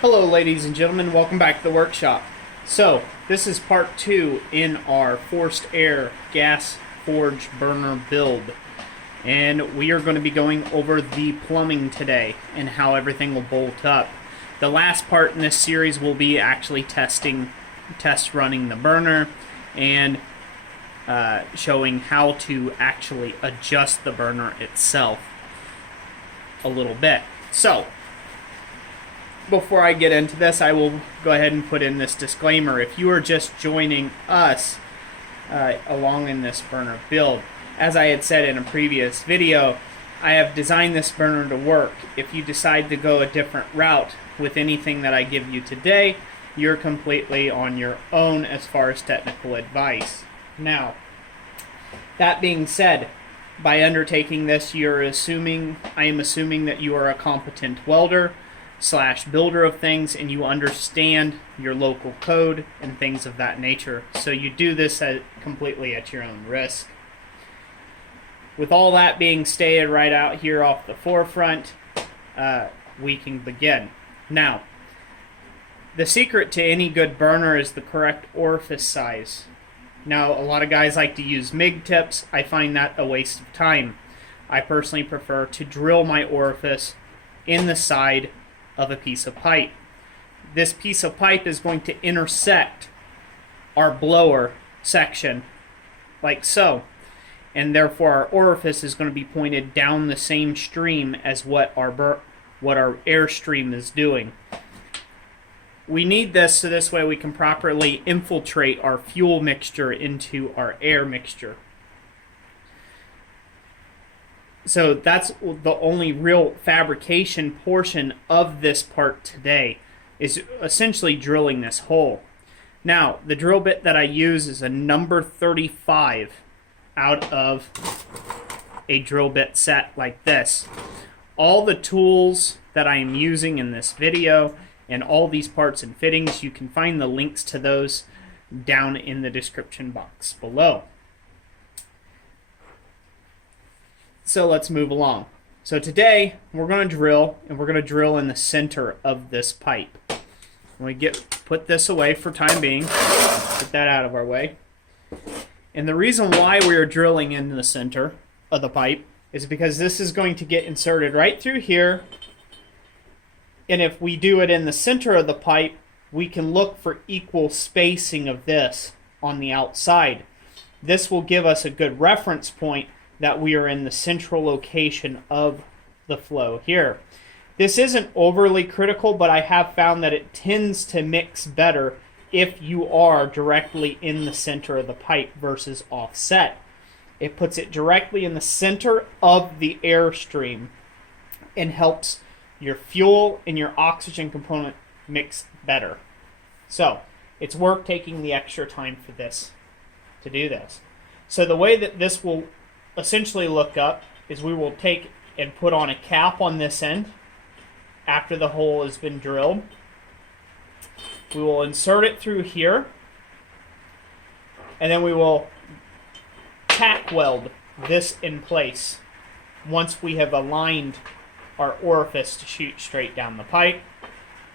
Hello ladies and gentlemen, welcome back to the workshop. So, this is part 2 in our forced air gas forge burner build. And we are going to be going over the plumbing today and how everything will bolt up. The last part in this series will be actually test running the burner and showing how to actually adjust the burner itself a little bit. So, before I get into this, I will go ahead and put in this disclaimer. If you are just joining us along in this burner build, as I had said in a previous video, I have designed this burner to work. If you decide to go a different route with anything that I give you today, you're completely on your own as far as technical advice. Now, that being said, by undertaking this, I am assuming that you are a competent welder / builder of things, and you understand your local code and things of that nature. So you do this completely at your own risk. With all that being stated right out here off the forefront, we can begin. Now, the secret to any good burner is the correct orifice size. Now, a lot of guys like to use MIG tips. I find that a waste of time. I personally prefer to drill my orifice in the side of a piece of pipe. This piece of pipe is going to intersect our blower section like so, and therefore our orifice is going to be pointed down the same stream as what our air stream is doing. We need this so this way we can properly infiltrate our fuel mixture into our air mixture. So that's the only real fabrication portion of this part today, is essentially drilling this hole. Now, the drill bit that I use is a number 35 out of a drill bit set like this. All the tools that I am using in this video and all these parts and fittings, you can find the links to those down in the description box below. So let's move along. So today we're going to drill, and we're going to drill in the center of this pipe. We put this away for time being. Put that out of our way. And the reason why we are drilling in the center of the pipe is because this is going to get inserted right through here. And if we do it in the center of the pipe, we can look for equal spacing of this on the outside. This will give us a good reference point that we are in the central location of the flow here. This isn't overly critical, but I have found that it tends to mix better if you are directly in the center of the pipe versus offset. It puts it directly in the center of the airstream and helps your fuel and your oxygen component mix better. So it's worth taking the extra time for this to do this. So the way that this will essentially look up is we will take and put on a cap on this end after the hole has been drilled. We will insert it through here, and then we will tack weld this in place once we have aligned our orifice to shoot straight down the pipe.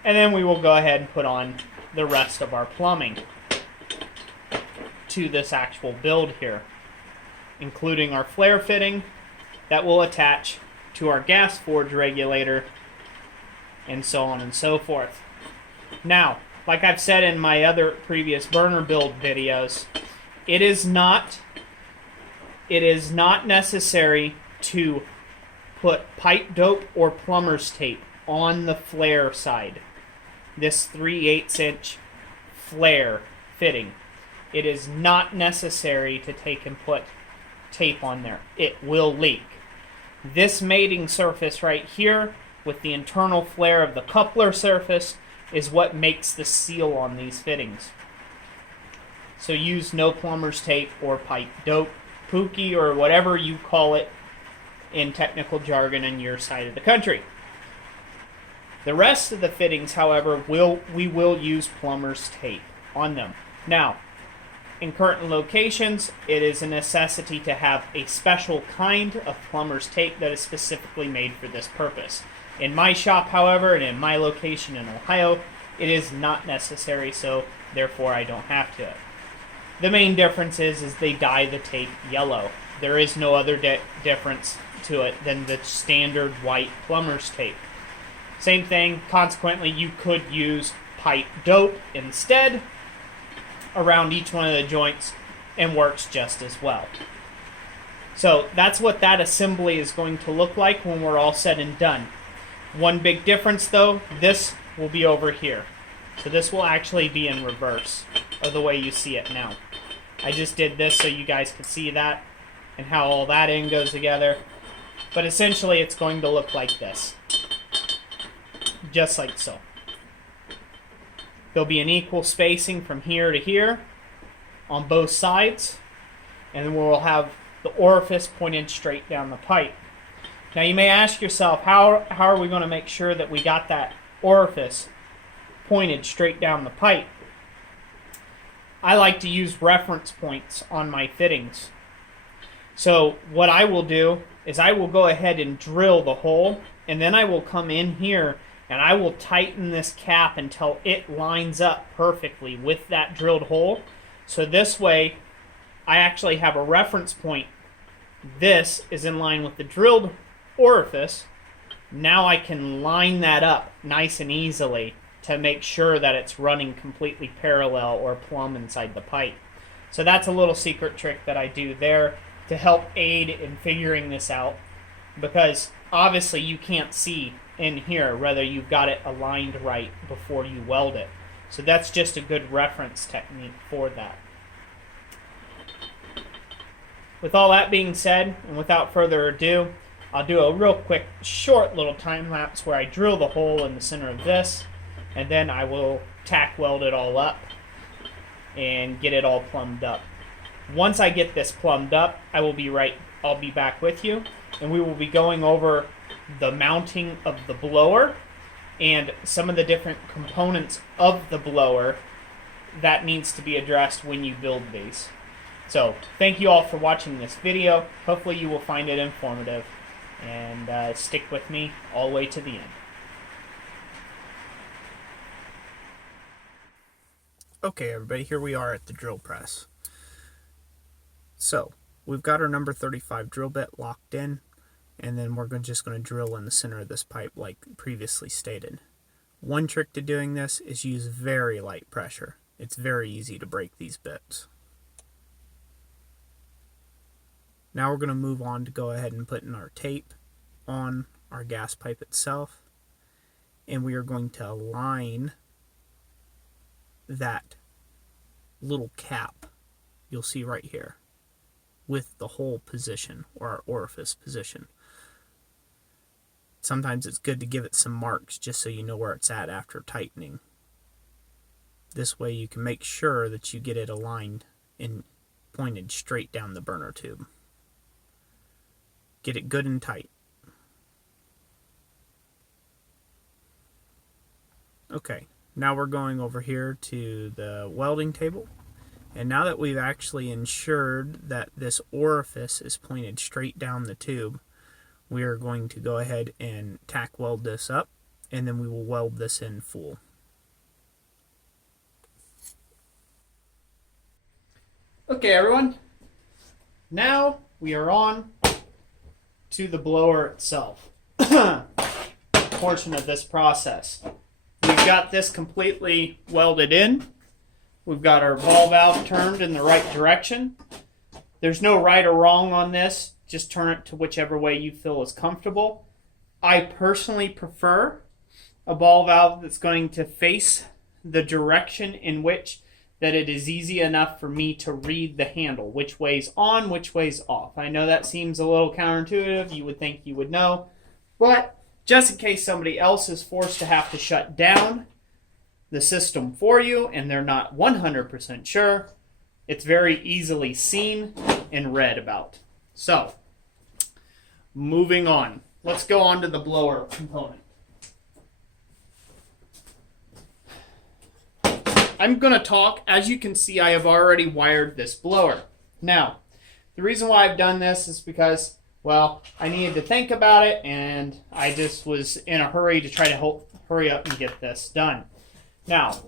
And then we will go ahead and put on the rest of our plumbing to this actual build here, including our flare fitting that will attach to our gas forge regulator, and so on and so forth. Now, like I've said in my other previous burner build videos, it is not necessary to put pipe dope or plumber's tape on the flare side. This 3/8 inch flare fitting, it is not necessary to take and put tape on there. It will leak. This mating surface right here with the internal flare of the coupler surface is what makes the seal on these fittings. So use no plumber's tape or pipe dope, pookie, or whatever you call it in technical jargon in your side of the country. The rest of the fittings, however, we will use plumber's tape on them. Now, in current locations, it is a necessity to have a special kind of plumber's tape that is specifically made for this purpose. In my shop, however, and in my location in Ohio, it is not necessary, so therefore I don't have to. The main difference is they dye the tape yellow. There is no other difference to it than the standard white plumber's tape. Same thing, consequently, you could use pipe dope instead around each one of the joints and works just as well. So that's what that assembly is going to look like when we're all said and done. One big difference though, this will be over here. So this will actually be in reverse of the way you see it now. I just did this so you guys could see that and how all that in goes together. But essentially it's going to look like this. Just like so. There'll be an equal spacing from here to here on both sides. And then we'll have the orifice pointed straight down the pipe. Now you may ask yourself, how are we going to make sure that we got that orifice pointed straight down the pipe? I like to use reference points on my fittings. So what I will do is I will go ahead and drill the hole, and then I will come in here and I will tighten this cap until it lines up perfectly with that drilled hole. So this way I actually have a reference point. This is in line with the drilled orifice. Now I can line that up nice and easily to make sure that it's running completely parallel or plumb inside the pipe. So that's a little secret trick that I do there to help aid in figuring this out, because obviously you can't see in here whether you've got it aligned right before you weld it. So that's just a good reference technique for that. With all that being said, and without further ado, I'll do a real quick, short little time lapse where I drill the hole in the center of this, and then I will tack weld it all up and get it all plumbed up. Once I get this plumbed up, I'll be back with you, and we will be going over the mounting of the blower and some of the different components of the blower that needs to be addressed when you build these. So, thank you all for watching this video. Hopefully you will find it informative, and stick with me all the way to the end. Okay, everybody, here we are at the drill press. So, we've got our number 35 drill bit locked in, and then we're just going to drill in the center of this pipe like previously stated. One trick to doing this is use very light pressure. It's very easy to break these bits. Now we're going to move on to go ahead and put in our tape on our gas pipe itself, and we are going to align that little cap you'll see right here with the hole position or our orifice position. Sometimes it's good to give it some marks just so you know where it's at after tightening. This way you can make sure that you get it aligned and pointed straight down the burner tube. Get it good and tight. Okay, now we're going over here to the welding table. And now that we've actually ensured that this orifice is pointed straight down the tube, we are going to go ahead and tack weld this up, and then we will weld this in full. Okay, everyone. Now we are on to the blower itself. Portion of this process. We've got this completely welded in. We've got our ball valve turned in the right direction. There's no right or wrong on this. Just turn it to whichever way you feel is comfortable. I personally prefer a ball valve that's going to face the direction in which that it is easy enough for me to read the handle, which way's on, which way's off. I know that seems a little counterintuitive. You would think you would know. But just in case somebody else is forced to have to shut down the system for you and they're not 100% sure, it's very easily seen and read about. So, moving on. Let's go on to the blower component. I'm going to talk. As you can see, I have already wired this blower. Now, the reason why I've done this is because, well, I needed to think about it, and I just was in a hurry to try to hurry up and get this done. Now,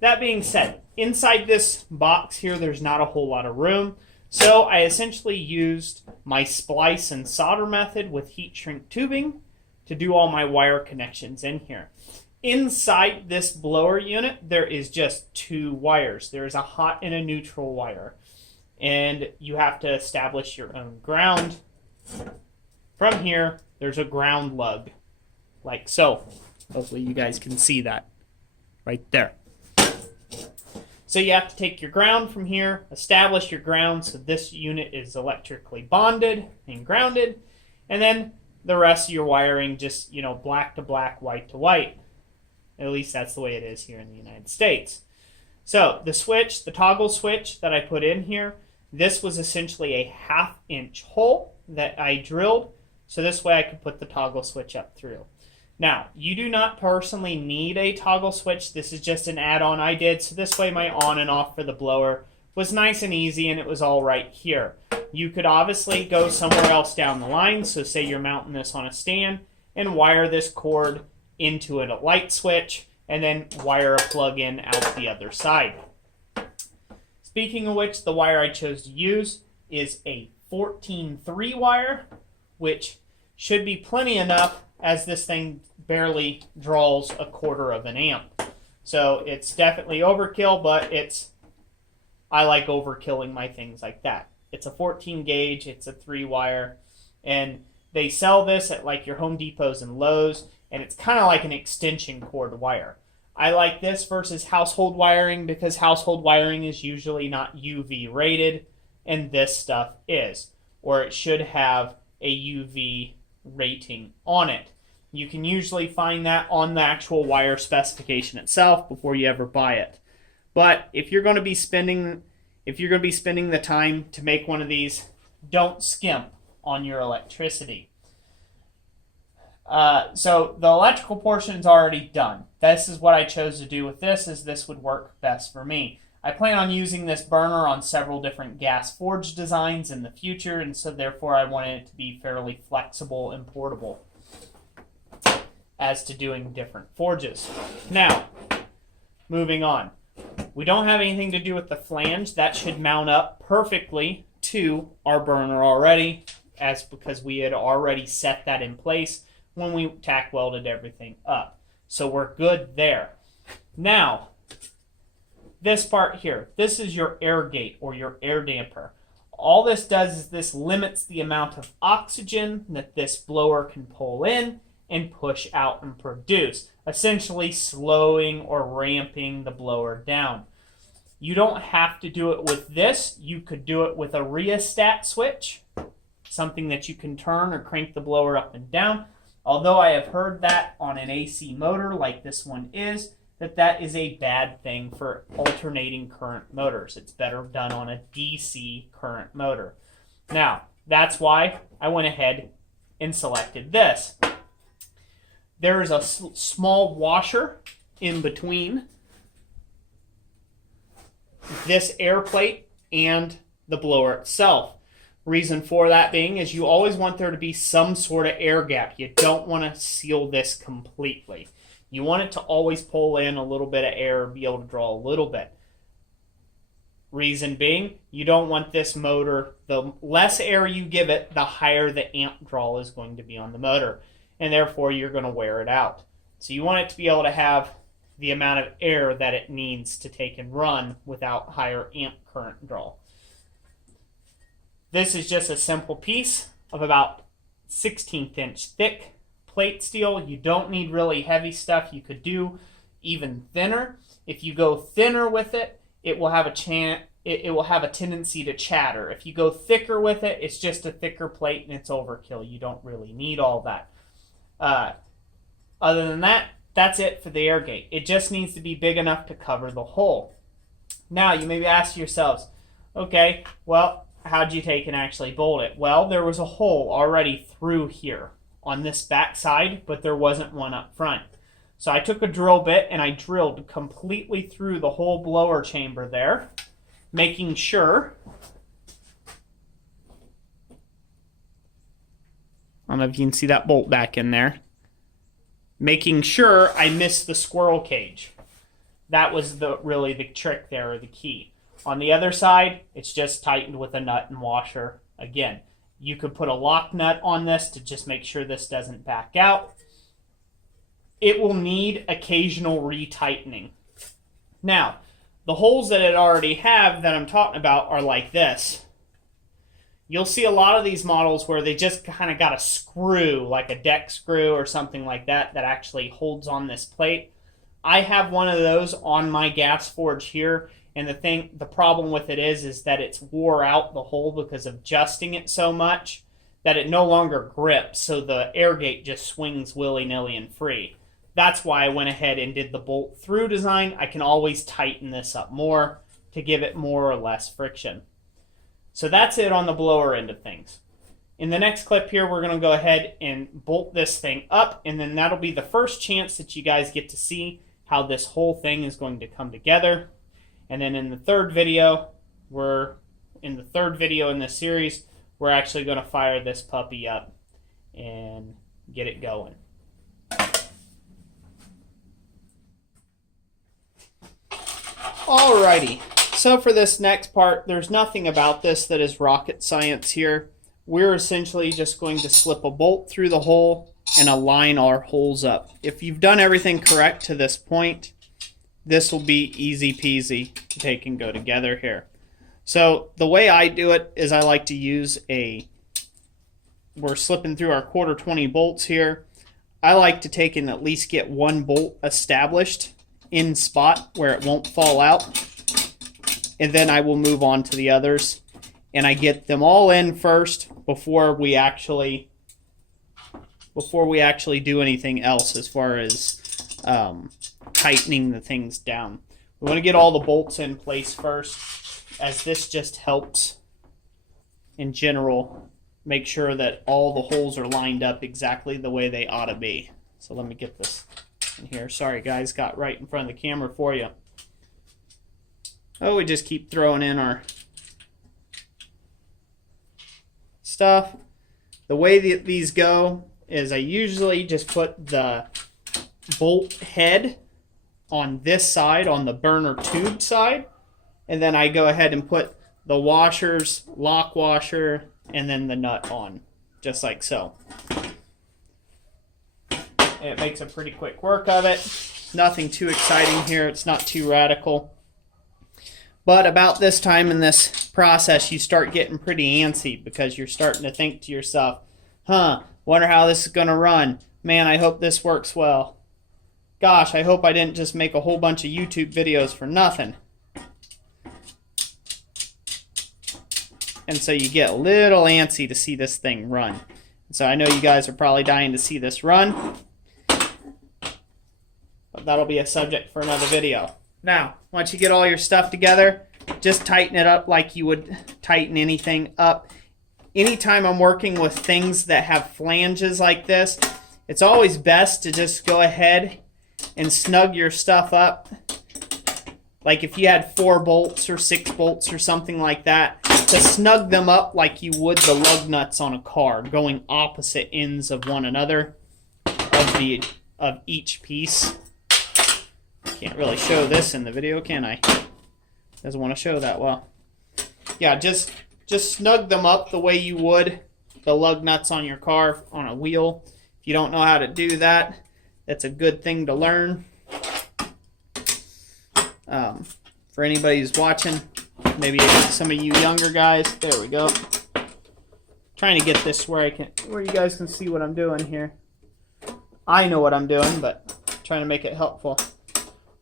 that being said, inside this box here, there's not a whole lot of room. So I essentially used my splice and solder method with heat shrink tubing to do all my wire connections in here. Inside this blower unit, there is just 2 wires. There is a hot and a neutral wire. And you have to establish your own ground. From here, there's a ground lug, like so. Hopefully you guys can see that right there. So you have to take your ground from here, establish your ground so this unit is electrically bonded and grounded, and then the rest of your wiring just, black to black, white to white. At least that's the way it is here in the United States. So the switch, the toggle switch that I put in here, this was essentially a 1/2 inch hole that I drilled, so this way I could put the toggle switch up through. Now, you do not personally need a toggle switch. This is just an add-on I did, so this way my on and off for the blower was nice and easy, and it was all right here. You could obviously go somewhere else down the line, so say you're mounting this on a stand, and wire this cord into a light switch, and then wire a plug-in out the other side. Speaking of which, the wire I chose to use is a 14-3 wire, which should be plenty enough as this thing barely draws 1/4 of an amp. So it's definitely overkill, but I like overkilling my things like that. It's a 14 gauge, it's a 3 wire, and they sell this at like your Home Depots and Lowe's, and it's kind of like an extension cord wire. I like this versus household wiring because household wiring is usually not UV rated, and this stuff is, or it should have a UV rating on it. You can usually find that on the actual wire specification itself before you ever buy it. But if you're going to be spending the time to make one of these, don't skimp on your electricity. So the electrical portion is already done. This is what I chose to do with this, as this would work best for me. I plan on using this burner on several different gas forge designs in the future, and so therefore I wanted it to be fairly flexible and portable as to doing different forges. Now, moving on. We don't have anything to do with the flange. That should mount up perfectly to our burner already, because we had already set that in place when we tack welded everything up. So we're good there. Now, this part here, this is your air gate or your air damper. All this does is this limits the amount of oxygen that this blower can pull in and push out and produce, essentially slowing or ramping the blower down. You don't have to do it with this. You could do it with a rheostat switch, something that you can turn or crank the blower up and down. Although I have heard that on an AC motor like this one is, that is a bad thing for alternating current motors. It's better done on a DC current motor. Now, that's why I went ahead and selected this. There is a small washer in between this air plate and the blower itself. Reason for that being is you always want there to be some sort of air gap. You don't want to seal this completely. You want it to always pull in a little bit of air, be able to draw a little bit. Reason being, you don't want this motor, the less air you give it, the higher the amp draw is going to be on the motor, and therefore you're going to wear it out. So you want it to be able to have the amount of air that it needs to take and run without higher amp current draw. This is just a simple piece of about 1/16 inch thick plate steel. You don't need really heavy stuff. You could do even thinner. If you go thinner with it, it will have a tendency to chatter. If you go thicker with it, it's just a thicker plate and it's overkill. You don't really need all that. Other than that, that's it for the air gate. It just needs to be big enough to cover the hole. Now, you may be asking yourselves, okay, well, how'd you take and actually bolt it? Well, there was a hole already through here on this back side, but there wasn't one up front. So I took a drill bit and I drilled completely through the whole blower chamber there, making sure, I don't know if you can see that bolt back in there, making sure I missed the squirrel cage. That was really the trick there, or the key. On the other side, it's just tightened with a nut and washer. Again, you could put a lock nut on this to just make sure this doesn't back out. It will need occasional retightening. Now, the holes that it already have that I'm talking about are like this. You'll see a lot of these models where they just kind of got a screw, like a deck screw or something like that, that actually holds on this plate. I have one of those on my gas forge here, and the problem with it is that it's wore out the hole because of adjusting it so much that it no longer grips, so the air gate just swings willy-nilly and free. That's why I went ahead and did the bolt through design. I can always tighten this up more to give it more or less friction. So that's it on the blower end of things. In the next clip here, we're going to go ahead and bolt this thing up, and then that'll be the first chance that you guys get to see how this whole thing is going to come together. And then in the third video, in this series, we're actually going to fire this puppy up and get it going. Alrighty, so for this next part, there's nothing about this that is rocket science here. We're essentially just going to slip a bolt through the hole and align our holes up. If you've done everything correct to this point, this will be easy peasy to take and go together here. So the way I do it is I like to use we're slipping through our 1/4-20 bolts here. I like to take and at least get one bolt established in spot where it won't fall out, and then I will move on to the others, and I get them all in first before we actually do anything else as far as tightening the things down. We want to get all the bolts in place first, as this just helps in general make sure that all the holes are lined up exactly the way they ought to be. So let me get this in here. Sorry guys, got right in front of the camera for you. Oh, we just keep throwing in our stuff. The way that these go is I usually just put the bolt head on this side, on the burner tube side, and then I go ahead and put the washers, lock washer, and then the nut on, just like so. It makes a pretty quick work of it. Nothing too exciting here. It's not too radical. But about this time in this process, you start getting pretty antsy because you're starting to think to yourself, wonder how this is going to run. Man, I hope this works well. Gosh, I hope I didn't just make a whole bunch of YouTube videos for nothing. And so you get a little antsy to see this thing run. So I know you guys are probably dying to see this run. But that'll be a subject for another video. Now, once you get all your stuff together, just tighten it up like you would tighten anything up. Anytime I'm working with things that have flanges like this, it's always best to just go ahead and snug your stuff up. Like if you had 4 bolts or 6 bolts or something like that, to snug them up like you would the lug nuts on a car, going opposite ends of one another of each piece. Can't really show this in the video, can I? Doesn't want to show that well. Yeah, just snug them up the way you would the lug nuts on your car on a wheel. If you don't know how to do that, that's a good thing to learn. For anybody who's watching, maybe some of you younger guys, there we go. Trying to get this where you guys can see what I'm doing here. I know what I'm doing, but trying to make it helpful.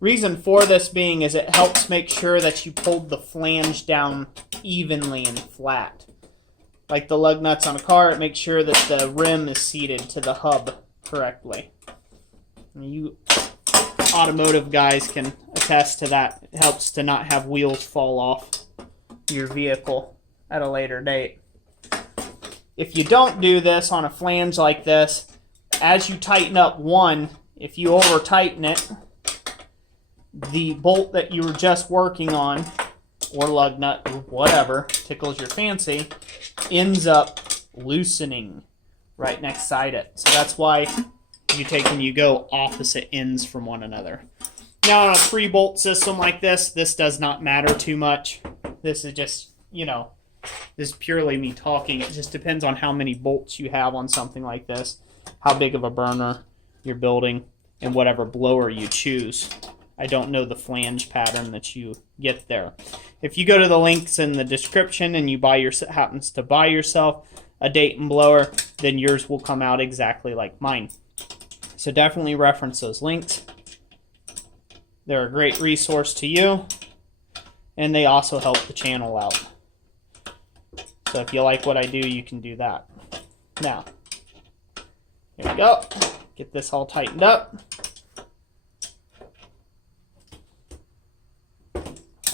Reason for this being is it helps make sure that you pulled the flange down evenly and flat. Like the lug nuts on a car, it makes sure that the rim is seated to the hub correctly. You automotive guys can attest to that. It helps to not have wheels fall off your vehicle at a later date. If you don't do this on a flange like this, as you tighten up one, if you over tighten it, the bolt that you were just working on, or lug nut, or whatever tickles your fancy, ends up loosening right next side it. So that's why you take and you go opposite ends from one another. Now on a 3-bolt system like this does not matter too much. This is just, you know, this is purely me talking. It just depends on how many bolts you have on something like this, how big of a burner you're building, and whatever blower you choose. I don't know the flange pattern that you get there. If you go to the links in the description and you happens to buy yourself a Dayton blower, then yours will come out exactly like mine. So definitely reference those links. They're a great resource to you, and they also help the channel out. So if you like what I do, you can do that. Now, here we go. Get this all tightened up.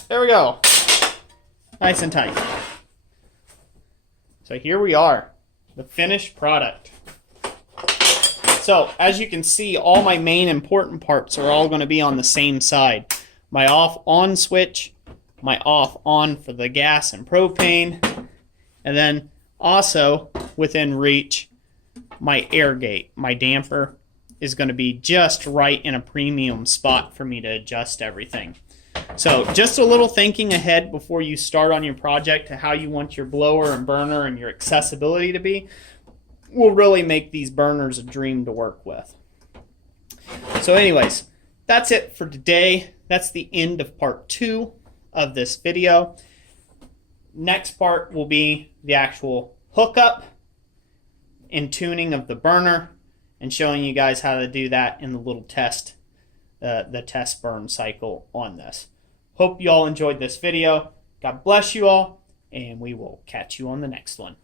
There we go. Nice and tight. So here we are, the finished product. So as you can see, all my main important parts are all going to be on the same side. My off-on switch, my off-on for the gas and propane, and then also within reach, my air gate, my damper is going to be just right in a premium spot for me to adjust everything. So just a little thinking ahead before you start on your project to how you want your blower and burner and your accessibility to be will really make these burners a dream to work with. So anyways, that's it for today. That's the end of part 2 of this video. Next part will be the actual hookup and tuning of the burner and showing you guys how to do that in the little test, the test burn cycle on this. Hope you all enjoyed this video. God bless you all, and we will catch you on the next one.